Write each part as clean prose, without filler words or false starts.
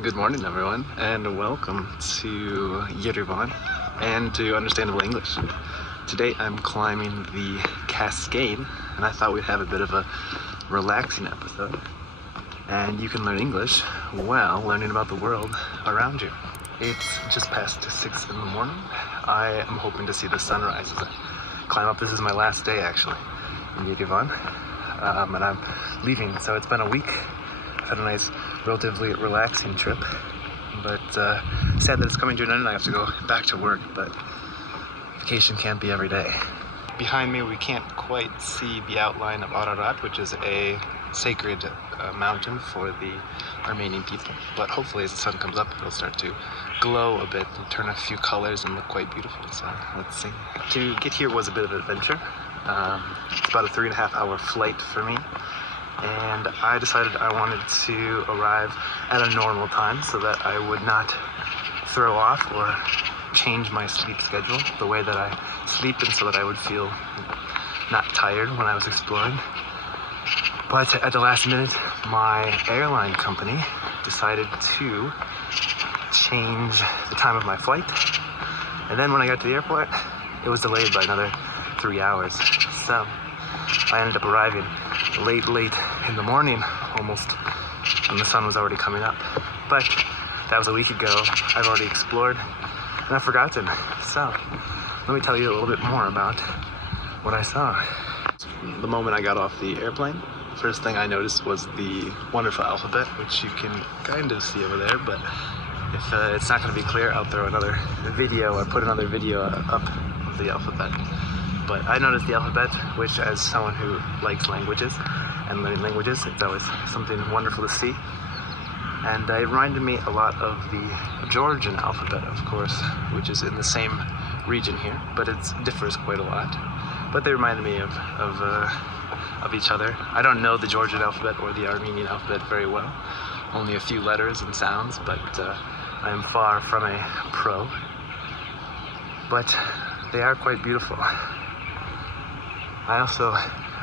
Good morning, everyone, and welcome to Yerevan and to Understandable English. Today I'm climbing the Cascade, and I thought we'd have a bit of a relaxing episode. And you can learn English while learning about the world around you. It's just past 6 in the morning. I am hoping to see the sunrise as I climb up. This is my last day, actually, in Yerevan, and I'm leaving, so it's been a week. I've had a nice, relatively relaxing trip, but sad that it's coming to an end and I have to go back to work, but vacation can't be every day. Behind me we can't quite see the outline of Ararat, which is a sacred mountain for the Armenian people, but hopefully as the sun comes up it'll start to glow a bit and turn a few colors and look quite beautiful, so let's see. To get here was a bit of an adventure. It's about a 3.5 hour flight for me. And I decided I wanted to arrive at a normal time so that I would not throw off or change my sleep schedule the way that I sleep, and so that I would feel not tired when I was exploring. But at the last minute, my airline company decided to change the time of my flight. And then when I got to the airport, it was delayed by another 3 hours. So I ended up arriving late in the morning, almost, and the sun was already coming up. But that was a week ago. I've already explored, and I've forgotten. So let me tell you a little bit more about what I saw. The moment I got off the airplane, first thing I noticed was the wonderful alphabet, which you can kind of see over there, but if it's not going to be clear, I'll throw another video or put another video up of the alphabet. But I noticed the alphabet, which as someone who likes languages and learning languages, it's always something wonderful to see. And it reminded me a lot of the Georgian alphabet, of course, which is in the same region here, but it differs quite a lot. But they reminded me of each other. I don't know the Georgian alphabet or the Armenian alphabet very well, only a few letters and sounds, but I am far from a pro. But they are quite beautiful. I also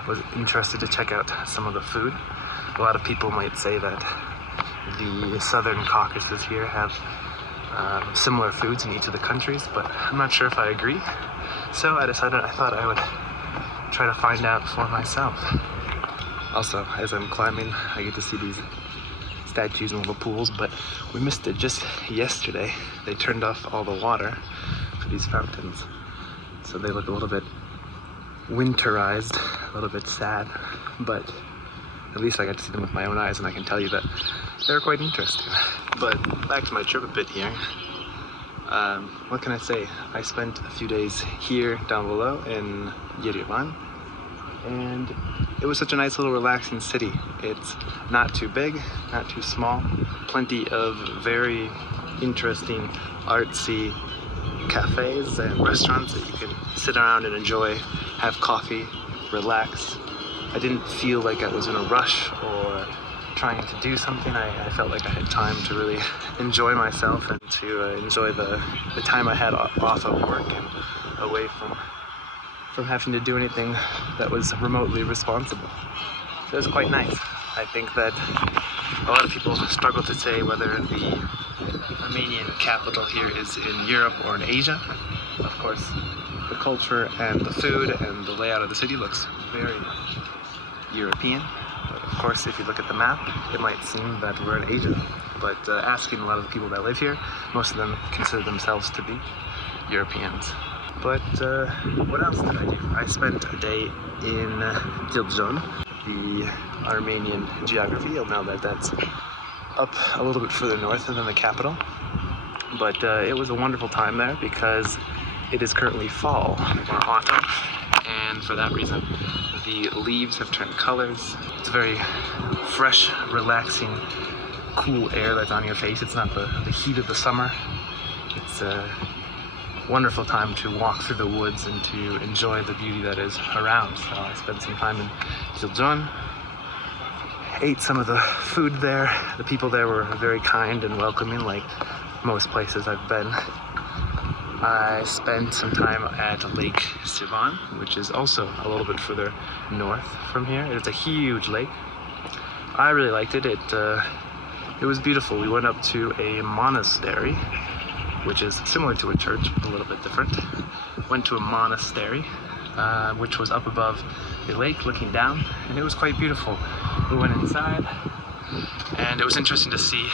was interested to check out some of the food. A lot of people might say that the southern Caucasus here have similar foods in each of the countries, but I'm not sure if I agree. So I thought I would try to find out for myself. Also, as I'm climbing, I get to see these statues and little pools, but we missed it just yesterday. They turned off all the water for these fountains, so they look a little bit winterized, a little bit sad, but at least I got to see them with my own eyes, and I can tell you that they're quite interesting. But back to my trip a bit here. What can I say? I spent a few days here down below in Yerevan, and it was such a nice little relaxing city. It's not too big, not too small, plenty of very interesting artsy cafes and restaurants that you can sit around and enjoy, have coffee, relax. I didn't feel like I was in a rush or trying to do something. I felt like I had time to really enjoy myself and to enjoy the time I had off of work and away from having to do anything that was remotely responsible. So it was quite nice. I think that a lot of people struggle to say whether the Armenian capital here is in Europe or in Asia. Of course, the culture and the food and the layout of the city looks very much European. But of course, if you look at the map, it might seem that we're in Asia. But asking a lot of the people that live here, most of them consider themselves to be Europeans. But what else did I do? I spent a day in Diljan, the Armenian geography. You'll know that that's up a little bit further north than the capital. But it was a wonderful time there because it is currently fall or autumn, and for that reason the leaves have turned colors. It's very fresh, relaxing, cool air that's on your face. It's not the heat of the summer. It's a wonderful time to walk through the woods and to enjoy the beauty that is around. So I spent some time in Diljan, ate some of the food there. The people there were very kind and welcoming, like most places I've been. I spent some time at Lake Sevan, which is also a little bit further north from here. It's a huge lake. I really liked it. It It was beautiful. We went up to a monastery, which is similar to a church, but a little bit different. Went to a monastery, which was up above a lake looking down, and it was quite beautiful. We went inside, and it was interesting to see,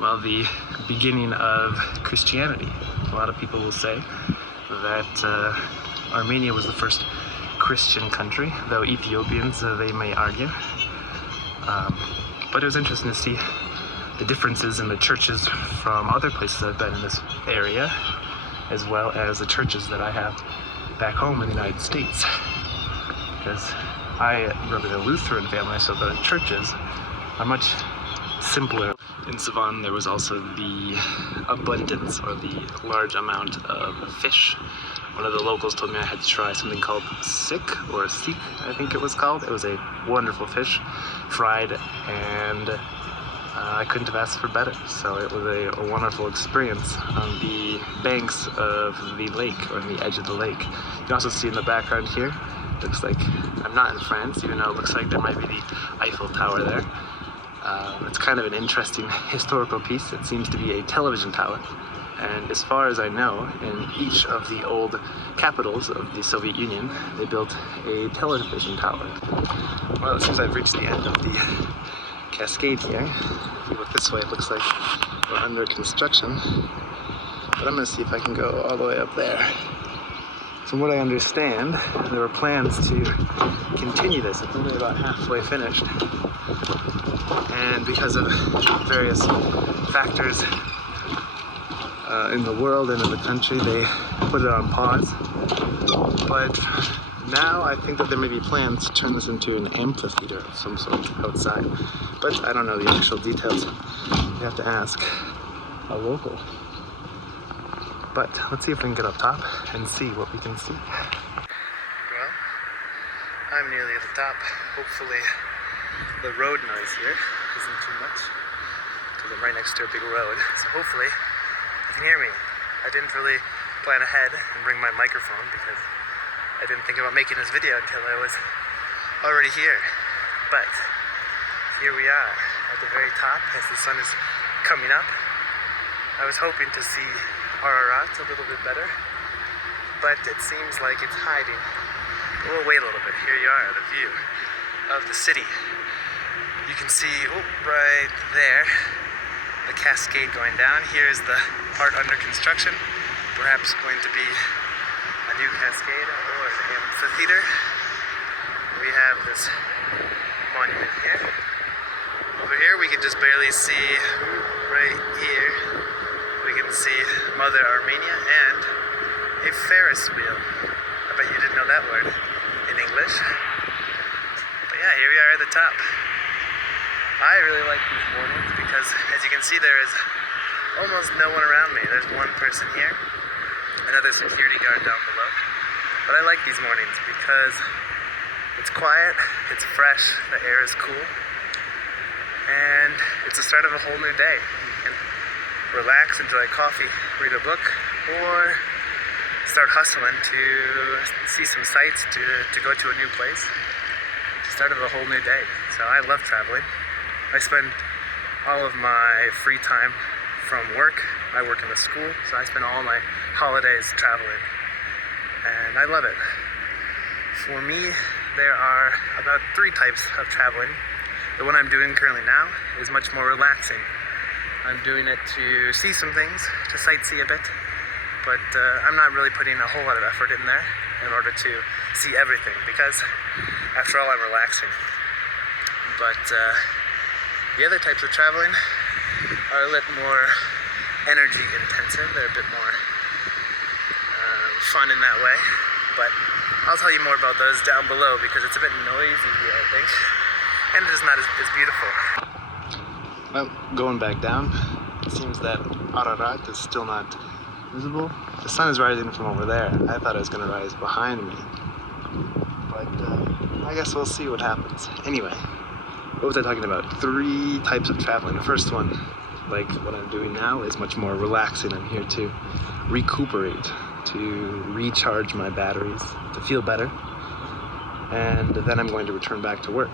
well, the beginning of Christianity. A lot of people will say that Armenia was the first Christian country, though Ethiopians, they may argue. But it was interesting to see the differences in the churches from other places I've been in this area, as well as the churches that I have back home in the United States. Because I grew up in a Lutheran family, so the churches are much simpler. In Sevan, there was also the abundance, or the large amount of fish. One of the locals told me I had to try something called sik, or sik, I think it was called. It was a wonderful fish, fried, and I couldn't have asked for better. So it was a wonderful experience on the banks of the lake, or on the edge of the lake. You can also see in the background here, looks like I'm not in France, even though it looks like there might be the Eiffel Tower there. It's kind of an interesting historical piece. It seems to be a television tower. And as far as I know, in each of the old capitals of the Soviet Union, they built a television tower. Well, it seems I've reached the end of the cascade here. If you look this way, it looks like we're under construction. But I'm gonna see if I can go all the way up there. From what I understand, there were plans to continue this. It's only about halfway finished. And because of various factors in the world and in the country, they put it on pause. But now I think that there may be plans to turn this into an amphitheater of some sort outside. But I don't know the actual details. You have to ask a local. But let's see if we can get up top and see what we can see. Well, I'm nearly at the top. Hopefully the road noise here isn't too much, because I'm right next to a big road. So hopefully you can hear me. I didn't really plan ahead and bring my microphone because I didn't think about making this video until I was already here. But here we are at the very top as the sun is coming up. I was hoping to see Ararat a little bit better, but it seems like it's hiding. We'll wait a little bit. Here you are, the view of the city. You can see right there the cascade going down. Here's the part under construction, perhaps going to be a new cascade or an amphitheater. We have this monument here. Over here we can just barely see, right here, we can see Mother Armenia and a Ferris wheel. I bet you didn't know that word in English. But yeah, here we are at the top. I really like these mornings because, as you can see, there is almost no one around me. There's one person here, another security guard down below. But I like these mornings because it's quiet, it's fresh, the air is cool, and it's the start of a whole new day. You can relax, enjoy coffee, read a book, or start hustling to see some sights, to go to a new place. It's the start of a whole new day. So I love traveling. I spend all of my free time from work. I work in a school, so I spend all my holidays traveling. And I love it. For me, there are about 3 types of traveling. The one I'm doing currently now is much more relaxing. I'm doing it to see some things, to sightsee a bit, but I'm not really putting a whole lot of effort in there in order to see everything, because after all, I'm relaxing. But the other types of traveling are a little more energy intensive. They're a bit more fun in that way, but I'll tell you more about those down below because it's a bit noisy here, I think, and it is not as beautiful. Well, going back down, it seems that Ararat is still not visible. The sun is rising from over there. I thought it was going to rise behind me, but I guess we'll see what happens. Anyway, what was I talking about? 3 types of traveling. The first one, like what I'm doing now, is much more relaxing. I'm here to recuperate, to recharge my batteries, to feel better, and then I'm going to return back to work.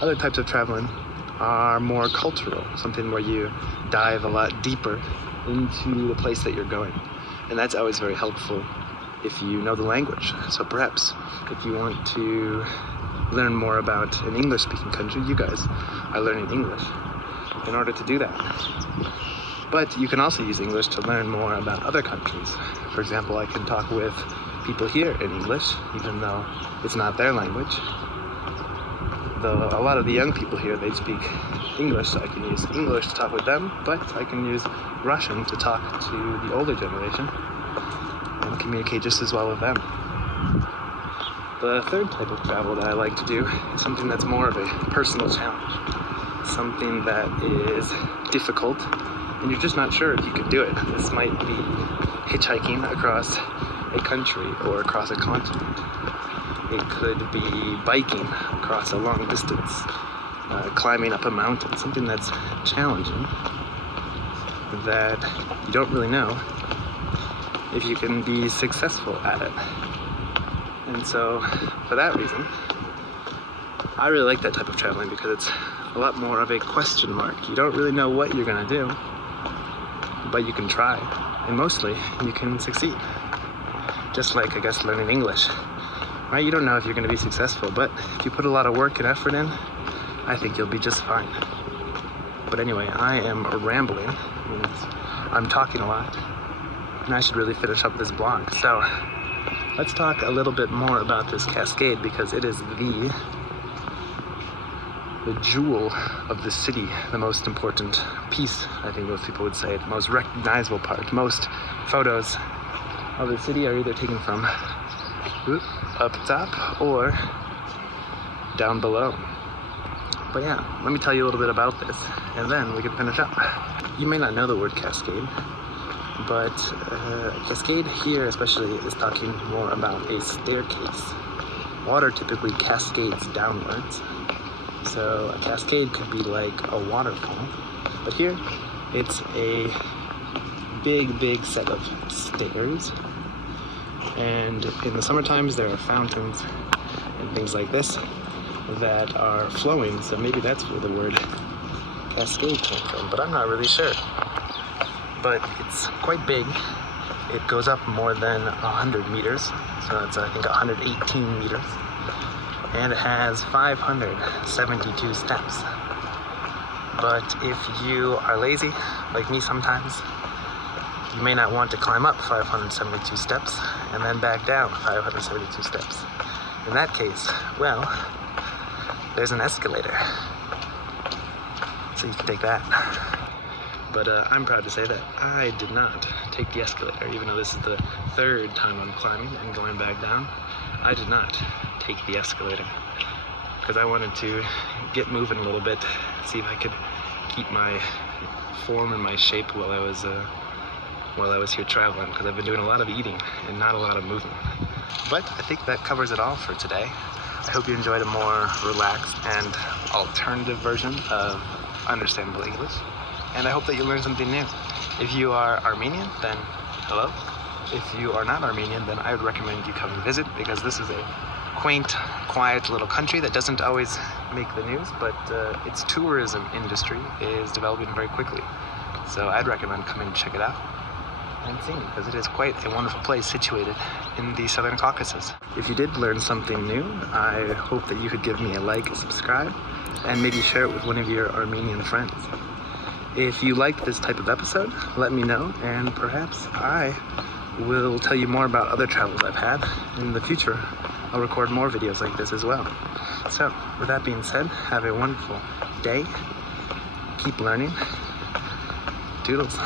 Other types of traveling are more cultural, something where you dive a lot deeper into the place that you're going. And that's always very helpful if you know the language. So perhaps if you want to learn more about an English-speaking country, you guys are learning English in order to do that. But you can also use English to learn more about other countries. For example, I can talk with people here in English, even though it's not their language. Though a lot of the young people here, they speak English, so I can use English to talk with them, but I can use Russian to talk to the older generation and communicate just as well with them. The third type of travel that I like to do is something that's more of a personal challenge. Something that is difficult, and you're just not sure if you can do it. This might be hitchhiking across a country or across a continent. It could be biking across a long distance, climbing up a mountain, something that's challenging that you don't really know if you can be successful at it. And so, for that reason, I really like that type of traveling because it's a lot more of a question mark. You don't really know what you're gonna do, but you can try, and mostly you can succeed. Just like, I guess, learning English. Right? You don't know if you're going to be successful, but if you put a lot of work and effort in, I think you'll be just fine. But anyway, I am rambling. I'm talking a lot, and I should really finish up this blog. So let's talk a little bit more about this cascade, because it is the jewel of the city, the most important piece, I think most people would say, the most recognizable part. Most photos of the city are either taken from up top or down below. But yeah, let me tell you a little bit about this, and then we can finish up. You may not know the word cascade, but cascade here especially is talking more about a staircase. Water typically cascades downwards, so a cascade could be like a waterfall, but here it's a big set of stairs. And in the summer times there are fountains and things like this that are flowing, so maybe that's where the word cascade came from, but I'm not really sure. But it's quite big. It goes up more than 100 meters, so that's I think 118 meters, and it has 572 steps. But if you are lazy, like me sometimes, you may not want to climb up 572 steps and then back down 572 steps. In that case, well, there's an escalator, so you can take that. But I'm proud to say that I did not take the escalator, even though this is the third time I'm climbing and going back down. I did not take the escalator because I wanted to get moving a little bit, see if I could keep my form and my shape while I was here traveling, because I've been doing a lot of eating and not a lot of movement. But I think that covers it all for today. I hope you enjoyed a more relaxed and alternative version of understandable English, and I hope that you learned something new. If you are Armenian, then hello. If you are not Armenian, then I would recommend you come and visit, because this is a quaint, quiet little country that doesn't always make the news, but its tourism industry is developing very quickly. So I'd recommend coming and check it out and seeing, because it is quite a wonderful place situated in the Southern Caucasus. If you did learn something new, I hope that you could give me a like, subscribe, and maybe share it with one of your Armenian friends. If you like this type of episode, let me know, and perhaps I will tell you more about other travels I've had. In the future, I'll record more videos like this as well. So, with that being said, have a wonderful day. Keep learning. Doodles.